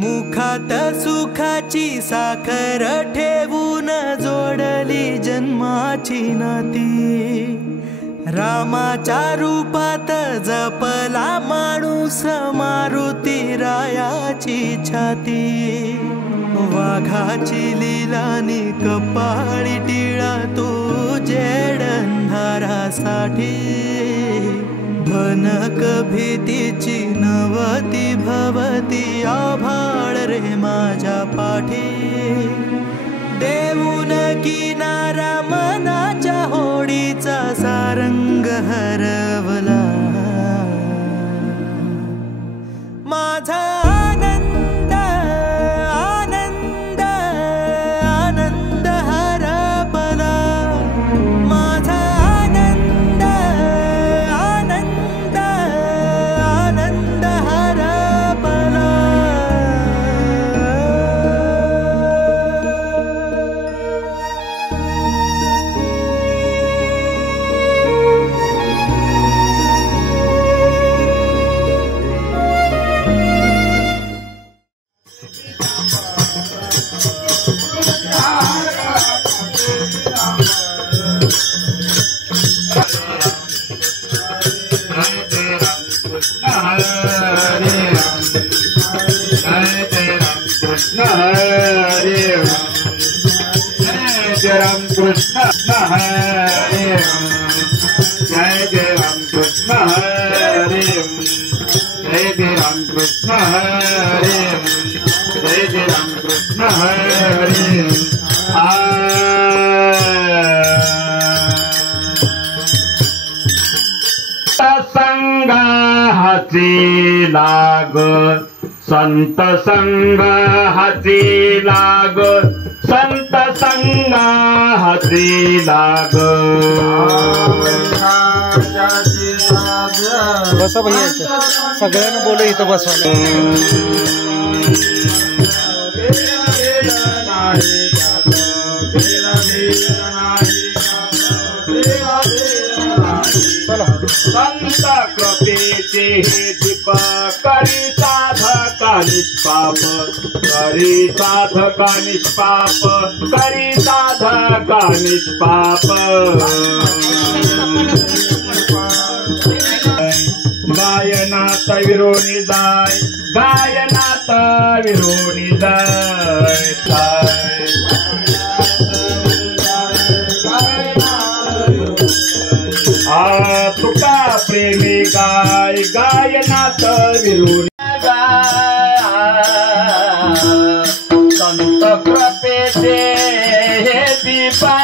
मुखात सुखाची साखर ठेवून जोडली जन्माची नाती। रामाच्या रूपात जपला माणूस मारुती रायाची छाती। वाघाची लीलानी कपाळी टिळा तू जेड अंधारासाठी। भनक भीतीची नवती भवती आभाळ रे माझ्या पाठी। देऊन किनारा मनाच्या होडीचा सारंग हरवला। माझा आनंद आनंद आनंद हरपला। माझा आनंद आनंद आनंद हरपला। संघाची लाग संत संघाची लाग संत संघाची लाग। बसा भैया सगळ्यांना बोल इथं बसवा। संत कृपेचे हे दीप करी साधका निष्पाप। करी साधका निष्पाप करी साधका निष्पाप। गायनात विरोणी जाय गायनात विरोणी जाय। तुका प्रेमी गाय गायनात विरोणी संत कृपेचे हे दीपा।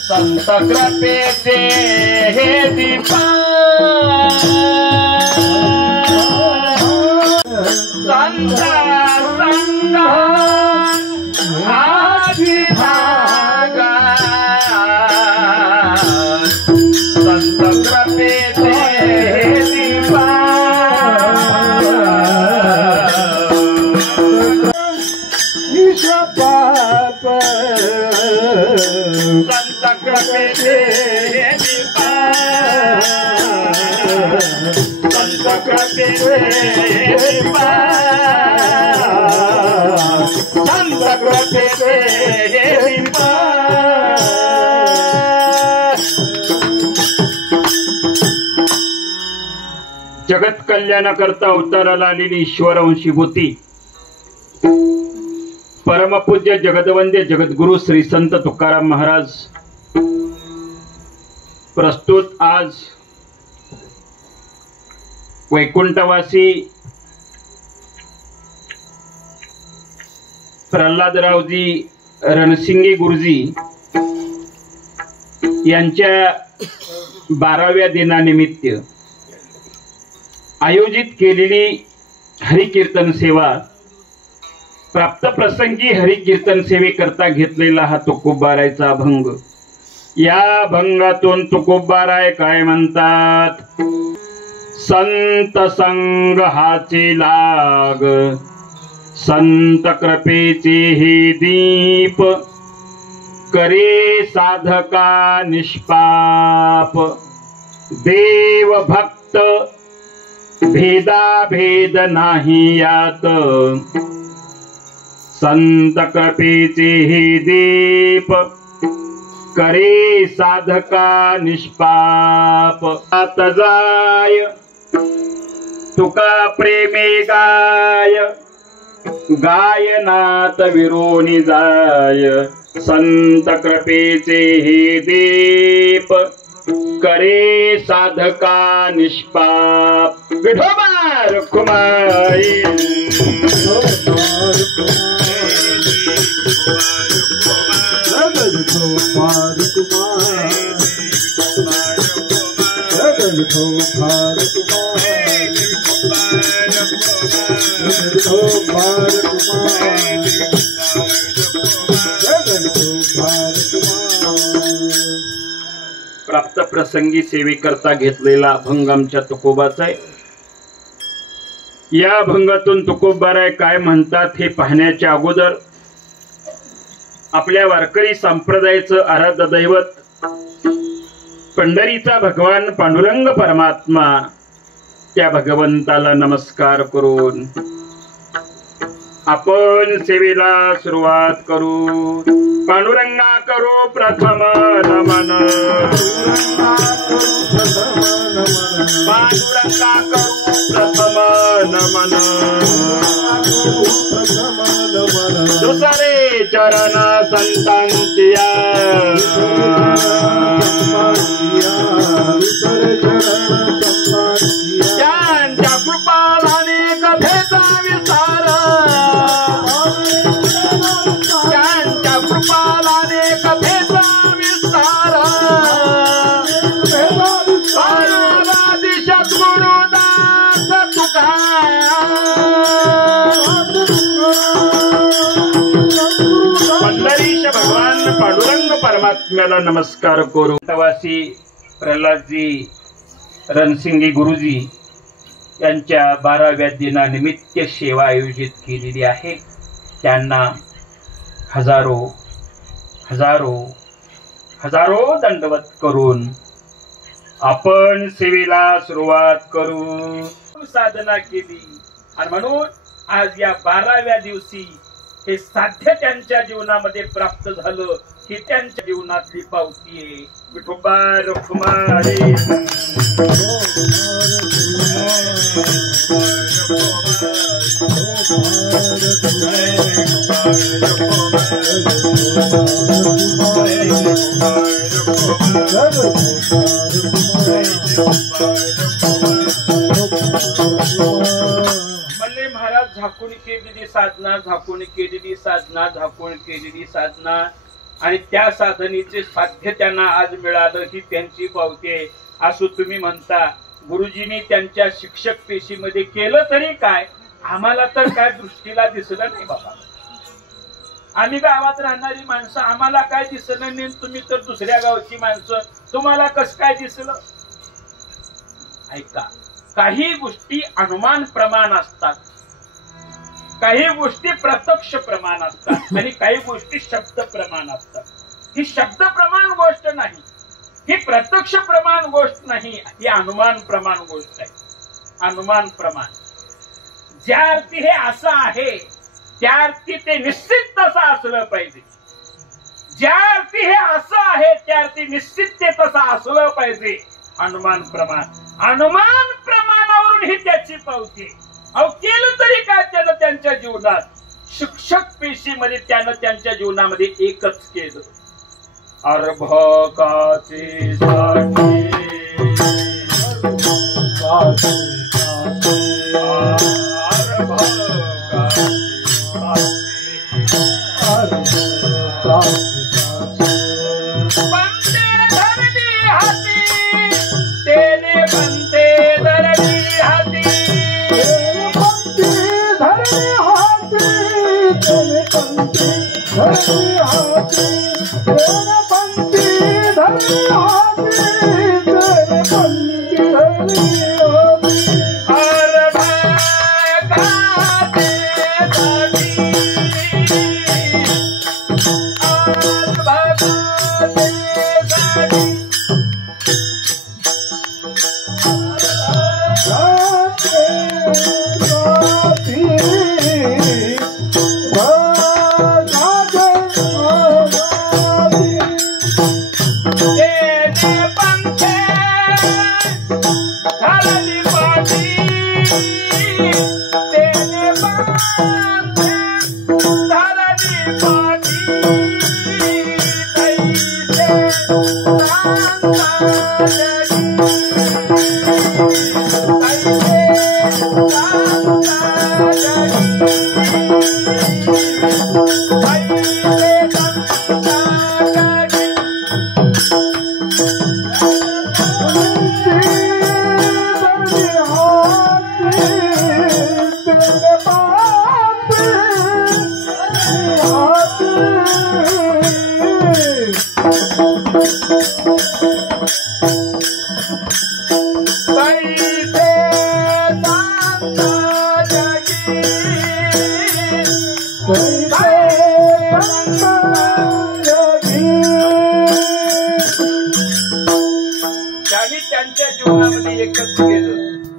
संत कृपेचे हे दीपा। संत संग आधी भागा। संत कृपेचे हे दीपा। संत कृपेचे हे दीपा। संत कृपेचे हे दीपा। संत कृपेचे हे दीपा। जगत कल्याणाकरता अवताराला आलेली ईश्वरवंशी गोती परमपूज्य जगदवंद्य जगद्गुरु श्री संत तुकाराम महाराज प्रस्तुत आज वैकुंठवासी प्रल्हादरावजी रणसिंगे गुरुजी यांच्या 12व्या दिनानिमित्त आयोजित केलेली हरिकीर्तन सेवा प्राप्त प्रसंगी हरिकीर्तन सेवेकरता घेतलेला हा तुकोबारायचा अभंग। या भंगातून तुकोबाराय काय म्हणतात? संत संग हाची लाग संत कृपेचे हे दीप करे साधका निष्पाप। देव भक्त भेदा भेद नाही यात संत कृपेचे हे दीप करे साधका निष्पाप आत जाय तुका प्रेमे गाय गायनात विरोनी जाय संत कृपेचे हे दीप करे साधका निष्पाप विठोबा रुक्माई प्राप्त प्रसंगी सेवेकरता घेतलेला अभंग आमच्या तुकोबाचा आहे. या अभंगातून तुकोबाराय काय म्हणतात हे पाहण्याच्या अगोदर आपल्या वारकरी संप्रदायाचं आराध्य दैवत पंढरीचा भगवान पांडुरंग परमात्मा त्या भगवंताला नमस्कार करून आपण सेवेला सुरुवात करू. पांडुरंगा करू प्रथम नमन पांडुरंगा करू प्रथम नमन दुसरे चरण संतांचिया त्यांच्या कृपालाने कथेचा विस्तार त्यांच्या कृपालाने कथेचा विस्तार दिशत गुरुदास तुका पंढरीश भगवान पांडुरंग परमात्म्याला नमस्कार करू. प्रवासी प्रल्हादजी रणसिंगी गुरुजी यांच्या 12व्या दिनानिमित्त सेवा आयोजित केलेली आहे. त्यांना हजारो हजारो हजारो दंडवत करून आपण सेवेला सुरुवात करू. साधना केली आणि म्हणून आज या 12व्या दिवशी हे साध्य त्यांच्या जीवनामध्ये प्राप्त झालं. ही त्यांच्या जीवनातली पावती आहे. विठोबा रुक्माई मल्ले महाराज झाकून केलेली साधना झाकून केलेली साधना झाकून केलेली साधना आणि त्या साधनेचे साध्य त्यांना आज मिळालं ही त्यांची पावती आहे. असं तुम्ही म्हणता गुरुजींनी त्यांच्या शिक्षक पेशीमध्ये केलं तरी काय आम्हाला तर काय दृष्टीला दिसलं नाही बाबा. आम्ही गावात राहणारी माणसं आम्हाला काय दिसलं नाही. तुम्ही तर दुसऱ्या गावची माणसं तुम्हाला कसं काय दिसलं. ऐका काही गोष्टी अनुमान प्रमाण असतात काही गोष्टी प्रत्यक्ष प्रमाण असतात आणि काही गोष्टी शब्द प्रमाण असतात. ही शब्द प्रमाण गोष्ट नाही ही प्रत्यक्ष प्रमाण गोष्ट नाही ही अनुमान प्रमाण गोष्ट आहे. अनुमान प्रमाण ज्या अर्थी हे असं आहे त्या अर्थी ते निश्चित तसं असलं पाहिजे. ज्या अर्थी हे असं आहे त्या अर्थी निश्चित ते तसं असलं पाहिजे. अनुमान प्रमाण अनुमान प्रमाणावरून ही त्याची पावती. अहो केलं तरी काय त्यानं त्यांच्या जीवनात शिक्षक पेशीमध्ये त्यानं त्यांच्या जीवनामध्ये एकच केलं. अर्भकाचे साठी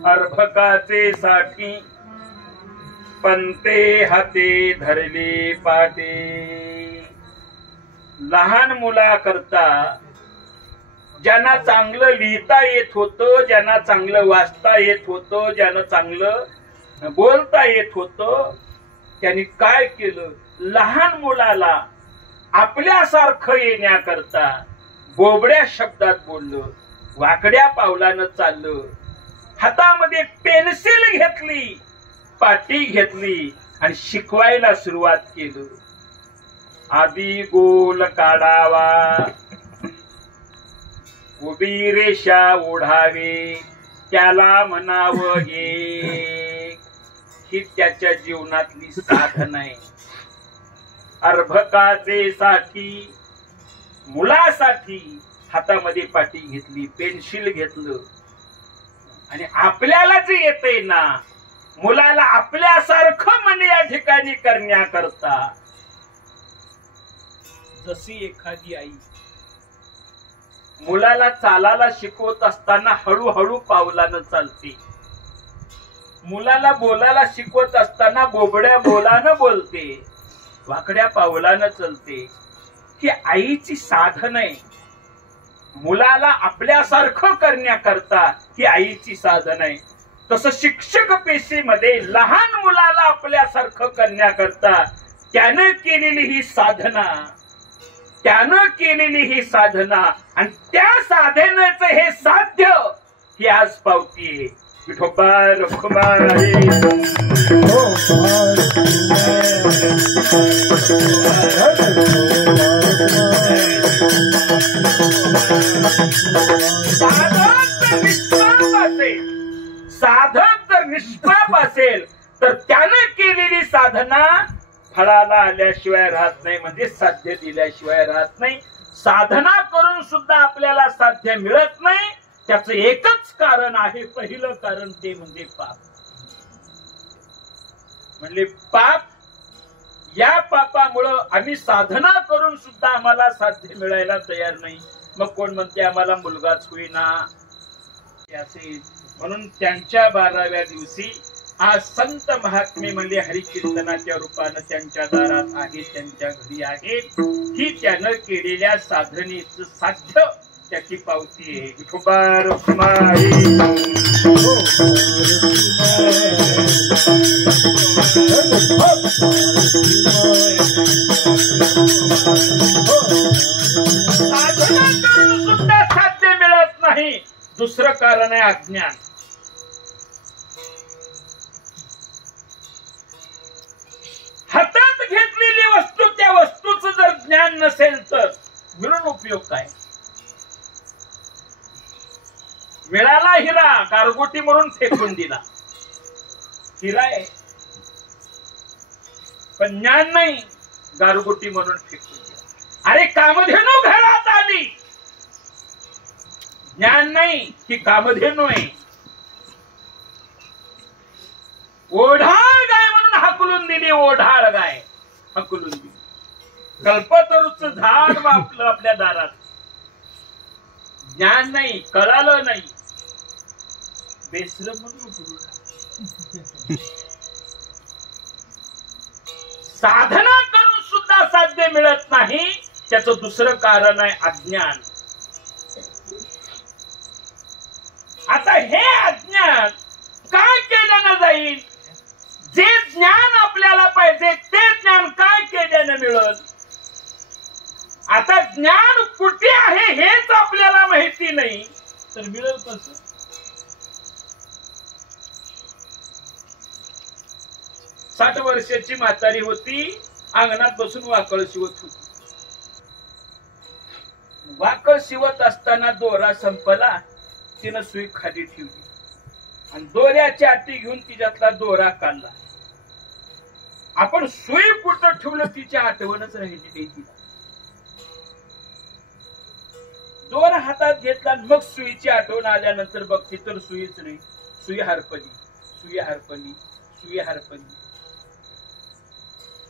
अर्भकाचे साठी पंते हाते धरले पाटे. लहान मुला करता ज्यांना चांगलं लिहिता येत होतं, ज्यांना चांगलं वाचता येत होतं, ज्यांना चांगलं बोलता येत होतं, त्यांनी काय केलं? लहान मुलाला आपल्यासारखं येण्याकरता बोबड्या शब्दात बोललं, वाकड्या पावलानं चाललं, हातामध्ये पेन्सिल घेतली, पाटी घेतली आणि शिकवायला सुरुवात केली. आधी गोल काढावा, उभी रेषा ओढावी, त्याला म्हणावं एक. ही त्याच्या जीवनातली साधना आहे. अर्भकाचे साठी मुलासाठी हातामध्ये पाटी घेतली, पेन्सिल घेतलं. आणि आपल्याला जे येतंय ना, मुलाला आपल्यासारखं मन या ठिकाणी करण्याकरता, जशी एखादी आई मुलाला चालायला शिकवत असताना हळूहळू पावलानं चालते, मुलाला बोलायला शिकवत असताना बोबड्या बोलानं बोलते, वाकड्या पावलानं चलते. ही आईची साधन आहे. मुलाला आपल्यासारखं करण्याकरता ही आईची साधन आहे. तसं शिक्षक पेशीमध्ये लहान मुलाला आपल्यासारखं करण्याकरता त्यानं केलेली ही साधना, त्यानं केलेली ही साधना आणि त्या साधनेचं हे साध्य ही आज पावतीये. विठोबा रखुमाई साधक जर निष्पाप असेल तर त्याने केलेली साधना फळाला आल्याशिवाय राहत नाही, म्हणजे साध्य दिल्याशिवाय राहत नाही. साधना करून सुद्धा आपल्याला साध्य मिळत नाही. त्याचं एकच कारण आहे, पहिलं कारण ते म्हणजे पाप. म्हणजे पाप, या पापामुळं आम्ही साधना करून सुद्धा आम्हाला साध्य मिळायला तयार नाही. मग कोण म्हणते आम्हाला मुलगाच होईना असे. म्हणून त्यांच्या 12व्या दिवशी आज संत महात्मे म्हणजे हरिकीर्तनाच्या रूपानं त्यांच्या दारात आहे, त्यांच्या घरी आहे. ही त्यानं केलेल्या साधनेचं साध्य त्याची पावती आहे. विठोबा रखुमाई साधना करून सुद्धा साध्य मिळत नाही. दुसरं कारण आहे अज्ञान. हातात घेतलेली वस्तू, त्या वस्तूचं जर ज्ञान नसेल तर मिळून उपयोग काय? मिळाला हिरा, गारगोटी म्हणून फेकून दिला. हिरा आहे पण ज्ञान नाही, गारगोटी म्हणून फेकून दिला. अरे कामधेनू घरात आली, ज्ञान नाही की कामधेनू आहे. ओढाळ गाय म्हणून हाकलून दिली, ओढाळ गाय हाकलून दिली. कल्पतरूचं झाड वापलं आपल्या दारात, ज्ञान नाही, कळालं नाही, बेसलं म्हणून. साधना करून सुद्धा साध्य मिळत नाही. त्याचं दुसरं कारण आहे अज्ञान. आता हे अज्ञान काय केल्यानं जाईल? जे ज्ञान आपल्याला पाहिजे ते ज्ञान काय केल्यानं मिळेल? आता ज्ञान कुठे आहे हेच आपल्याला माहिती नाही तर मिळेल कसं? 60 वर्षाची म्हातारी होती, अंगणात बसून वाकळ शिवत होती. वाकळ शिवत असताना दोरा संपला, तिनं सुई खाली ठेवली आणि दोऱ्याच्या अटी घेऊन तिच्यातला दोरा काढला. आपण सुई कुठं ठेवलं तिच्या आठवणच राहिली नाही तिला. दोरा हातात घेतला, मग सुईची आठवण आल्यानंतर बघती तर सुईच नाही. सुई हरपली, सुई हरपली, सुई हरपली.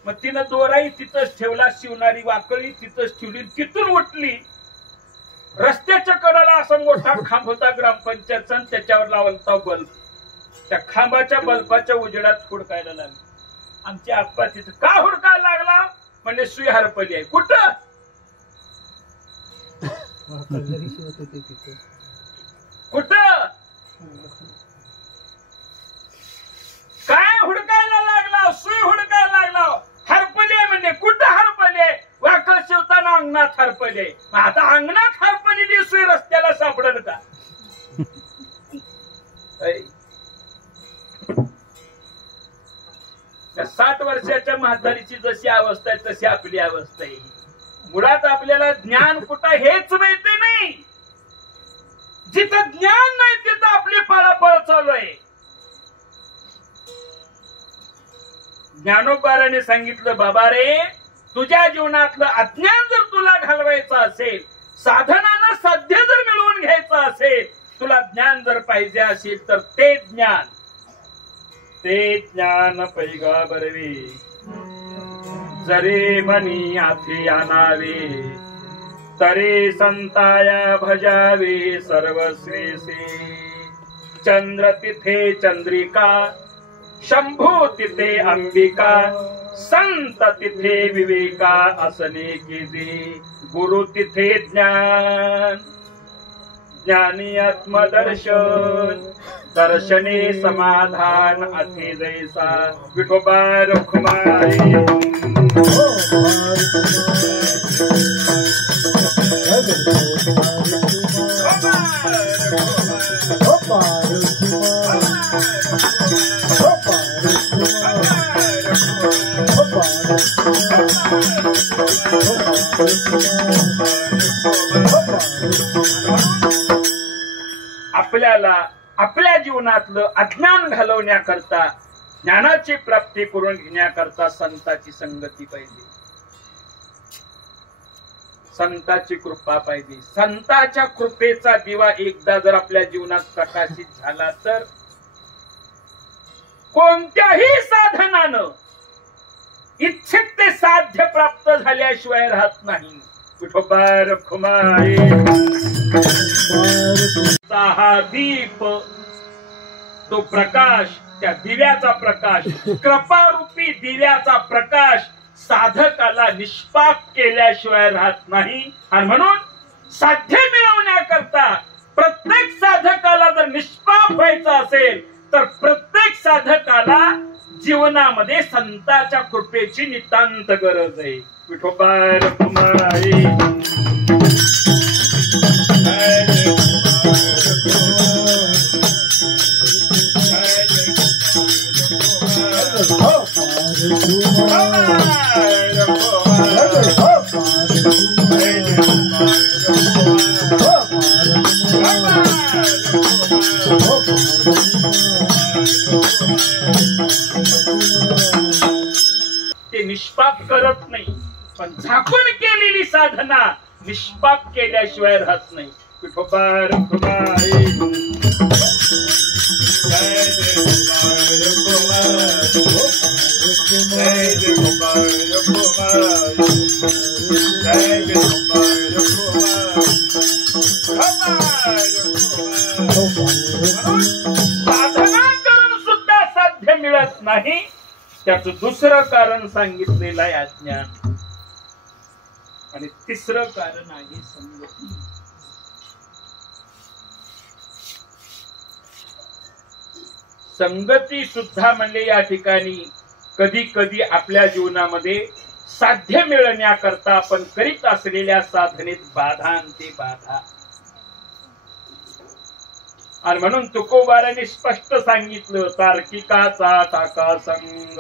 मग तिनं दोराही तिथंच ठेवला, शिवणारी वाकळी तिथंच ठेवली. तिथून उठली. रस्त्याच्या कडाला असा मोठा खांब होता ग्रामपंचायतचा, त्याच्यावर लावला बल्ब. त्या खांबाच्या बल्बाच्या उजेडात हुडकायला लागले. आमची आप्पा तिथं का हुडकायला लागला म्हणजे सुई हरपली आहे. कुठं कुठं काय हुडकायला लागला. सुई हुडकायला लागला. हरपले म्हणजे कुठं हरपले. वाकळ शिवताना अंगणात हरपले. आता अंगणात हरपलेली सुई रस्त्याला सापडेल का. 60 वर्षाच्या म्हातारीची जशी अवस्था आहे तशी आपली अवस्था आहे. मुळात आपल्याला ज्ञान कुठं हेच माहिती नाही. जिथं ज्ञान नाही तिथं आपली पळापळ चालू आहे. ज्ञानोबाराने सांगितलं, बाबा रे, तुझ्या जीवनातलं अज्ञान जर तुला घालवायचं असेल, साधनानं साध्य जर मिळवून घ्यायचं असेल, तुला ज्ञान जर पाहिजे असेल तर ते ज्ञान पैगा बरवे जरे मनी हाती आणावे, तरे संताया भजावे सर्वश्रेसे. चंद्र तिथे चंद्रिका, शंभू तिथे अंबिका, संत तिथे विवेका असने कीजे. गुरु तिथे ज्ञान, ज्ञानी आत्मदर्शन, दर्शने समाधान अति जैसा. विठोबा रखुमाई आपल्याला आपल्या जीवनातलं अज्ञान घालवण्याकरता, ज्ञानाची प्राप्ती करून घेण्याकरता संताची संगती पाहिजे. संताची कृपा पाहिजे. संताच्या कृपेचा दिवा एकदा जर आपल्या जीवनात प्रकाशित झाला तर कोणत्याही साधनानं इच्छित ते साध्य प्राप्त झाल्याशिवाय राहत नाही. विठोबा रखुमाई हा दीप, तो प्रकाश, त्या दिव्याचा प्रकाश, कृपारूपी दिव्याचा प्रकाश साधकाला निष्पाप केल्याशिवाय राहत नाही. आणि म्हणून साध्य मिळवण्याकरता प्रत्येक साधकाला जर निष्पाप व्हायचं असेल तर प्रत्येक साधकाला जीवनामध्ये संताच्या कृपेची नितांत गरज आहे. विठोबा रखुमाई ते निष्पाप करत नाही, पण झाकून केलेली साधना निष्पाप केल्याशिवाय राहत नाही. विठोबा रखुमाई साधना करून सुद्धा साध्य मिळत नाही. त्याचं दुसरं कारण सांगितलेलं आहे अज्ञान, आणि तिसरं कारण आहे संगती. संगती सुद्धा म्हणजे या ठिकाणी कधी कधी आपल्या जीवनामध्ये साध्य मिळवण्याकरता आपण करीत असलेल्या साधनेत बाधा आणते. बाधा. आणि म्हणून तुकोबाराने स्पष्ट सांगितलं, तार्किकाचा टाका संग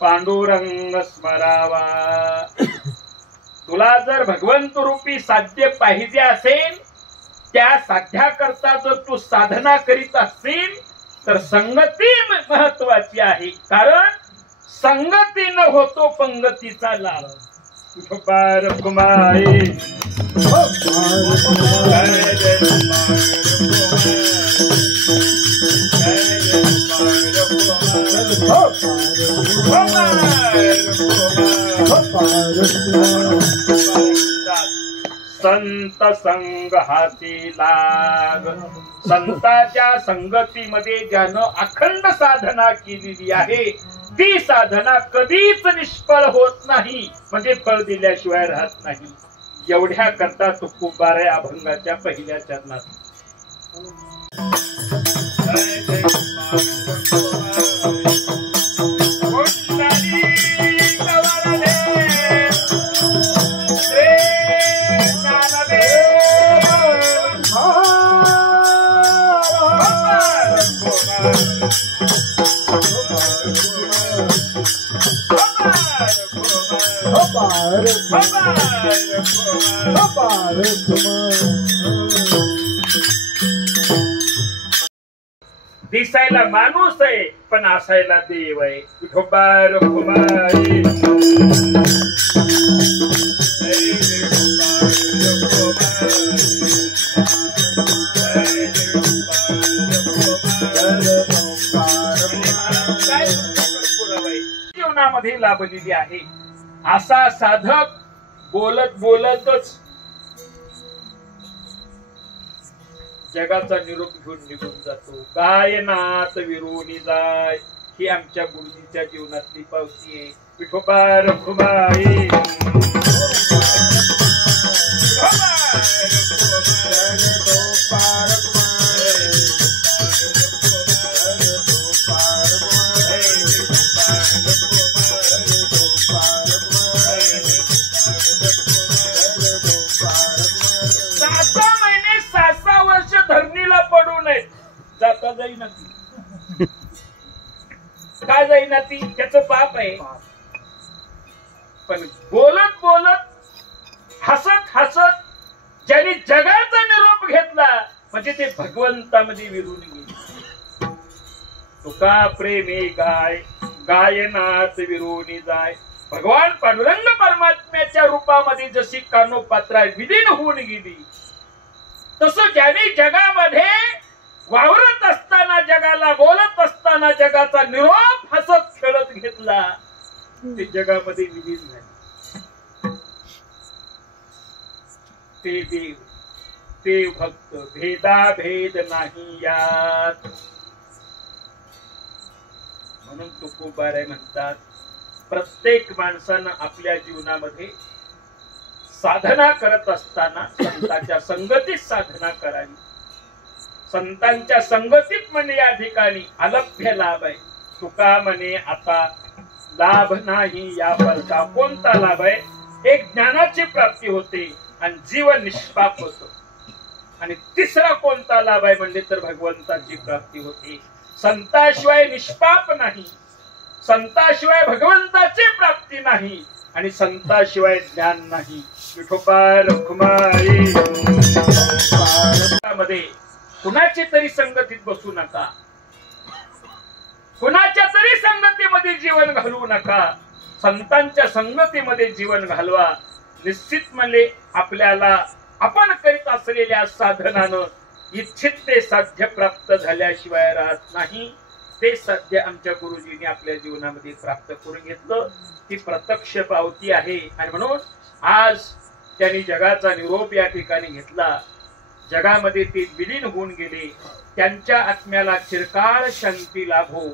पांडुरंग स्मरावा. तुला जर भगवंत रूपी साध्य पाहिजे असेल, त्या साध्याकरता जर तू साधना करीत असशील तर संगती महत्वाची आहे. कारण संगतीनं होतो पंगतीचा लाभ. विठोबा रखुमाई संत संग हाती लाग. संतांच्या संगतीमध्ये ज्यानं अखंड साधना केलेली आहे ती साधना कधीच निष्फळ होत नाही, म्हणजे फळ दिल्याशिवाय राहत नाही. एवढ्या करता तुकोबारे अभंगाच्या पहिल्या चरणात दिसायला माणूस आहे पण असायला देव आहे. विठोबा रखुमाई जीवनामध्ये लाभलेली आहे. असा साधक बोलत बोलतच जगाचा निरोप घेऊन निघून जातो. गायनात विरोनी जाय ही आमच्या गुरुजीच्या जीवनातली पावती आहे. विठोबा रखुमाई जाता जाईना ती काय जाईना ती त्याचं पाप आहे. पण बोलत बोलत हसत हसत ज्यांनी जगाचा निरोप घेतला म्हणजे ते भगवंतामध्ये विरून गेले. तुका प्रेमे गाय गायनात विरोनी जाय. भगवान पांडुरंग परमात्म्याच्या रूपामध्ये जशी कानोपात्रा विलीन होऊन गेली तसं ज्याने जगामध्ये वावरत असताना जगाला बोलत असताना जगाचा निरोप हसत खेळत घेतला ते जगामध्ये विलीन झाले. ते देव ते भक्त भेदाभेद नाही यात. म्हणून तुकोबाराय म्हणतात प्रत्येक माणसानं आपल्या जीवनामध्ये साधना करत असताना संतांच्या संगतीत साधना करावी. संतांच्या संगतीत म्हणे या ठिकाणी अलभ्य लाभ आहे. तुका म्हणे आता लाभ नाही या फलका. कोणता लाभ आहे? एक ज्ञानाची प्राप्ती होते आणि जीवन निष्पाप होतं. आणि तिसरा कोणता लाभ आहे म्हणजे तर भगवंताची प्राप्ती होते. संताशिवाय निष्पाप नाही, संताशिवाय भगवंताची प्राप्ती नाही आणि संताशिवाय ज्ञान नाही. विठोबा रखुमाई मध्ये कुणाची तरी संगतीत बसू नका, कुणाच्या तरी संगतीमध्ये जीवन घालवू नका. संतांच्या संगतीमध्ये जीवन घालवा. निश्चित म्हणजे आपल्याला आपण करीत असलेल्या साधनानं इच्छित ते साध्य प्राप्त झाल्याशिवाय राहत नाही. ते साध्य आमच्या गुरुजींनी आपल्या जीवनामध्ये प्राप्त करून घेतलं. ती प्रत्यक्ष पावती आहे आणि म्हणून आज त्यांनी जगाचा निरोप या ठिकाणी घेतला. जगामध्ये ते विलीन होऊन गेले. त्यांच्या आत्म्याला चिरकाळ शांती लाभो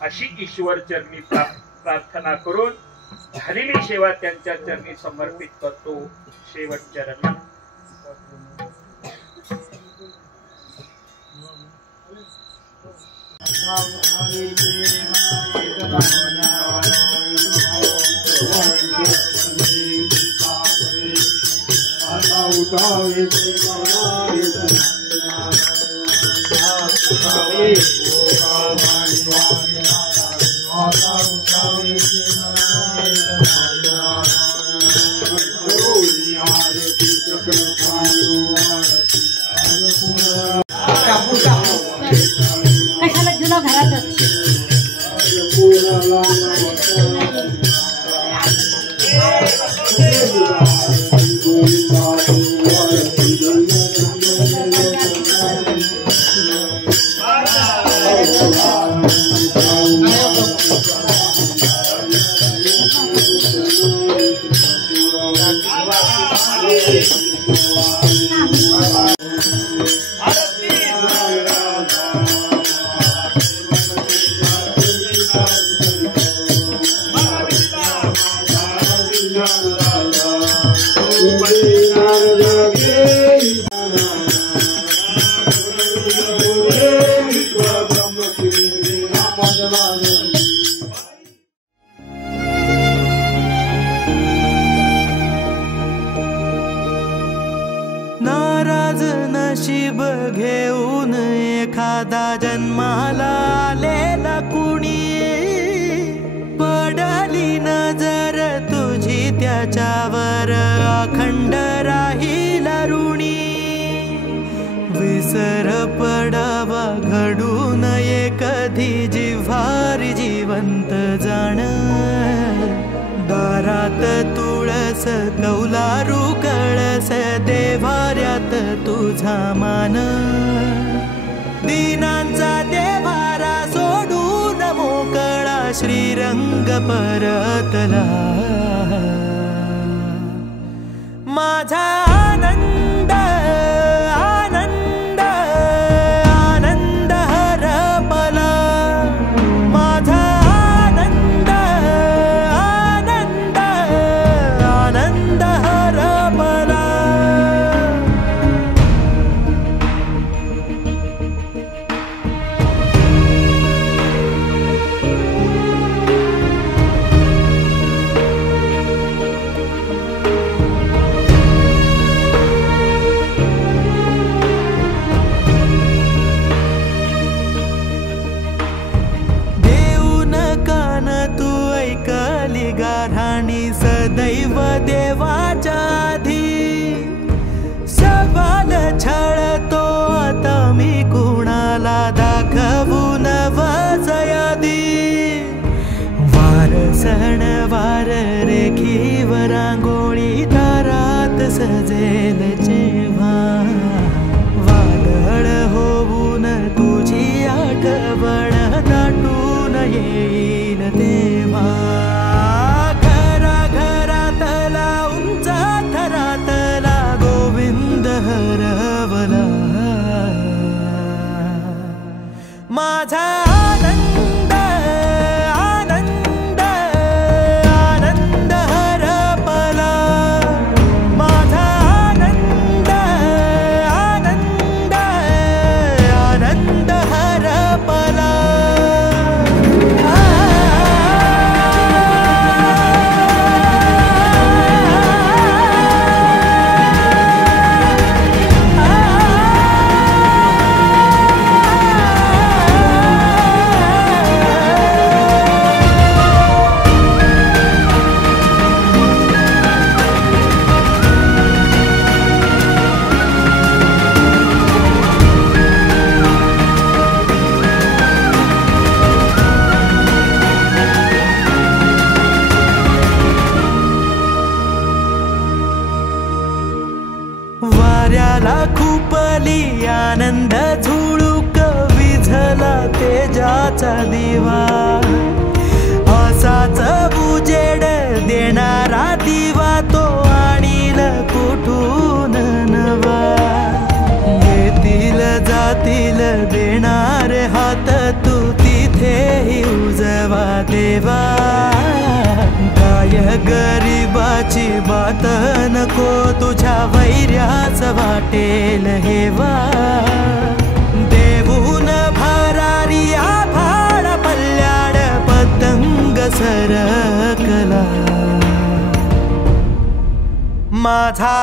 अशी ईश्वर चरणी प्रार्थना करून झालेली सेवा त्यांच्या चरणी समर्पित करतो. शेवट चरण कशाला जुना घरातच नाराज नशीब घेऊन एखादा जन्माला आलेला कुणी पडली नजर तुझी त्याच्यावर अखंड राहील ऋणी विसर पडावा घडू नये कधी जिव्हारी जिवंत जाण दारात तुळस कौलारू कळस देवाऱ्यात तुझा मान दीनांचा देवारा सोडून मोकळा श्रीरंग परतला माझा आनंद आनंद आनंद हरपला माझा आनंद आनंद आनंद हरपला गाराणी सदैव देवाच्या आधी सवाल छळतो आता मी कुणाला दाखवून वजयादी वार सण वार रेखीवर रांगोळी दारात सजेल जेव्हा वादळ होऊन तुझी आठवण दाटून येईल तेव्हा माझा आनंद आनंद आनंद हरपला माझा आनंद आनंद आनंद हरपला वाऱ्याला खुपली आनंद झुळूक विझला तेजाचा दिवा असाच उजेड देणारा दिवा तो आणील कुठून नवा येतील जातील देणार हात तू तिथेही उजवा देवा काय गरीबाची बात नको तुझ्या वैर्याच वाटेल हेवा देऊन भरारी आभाळ पल्ल्याड पतंग सरकला माझा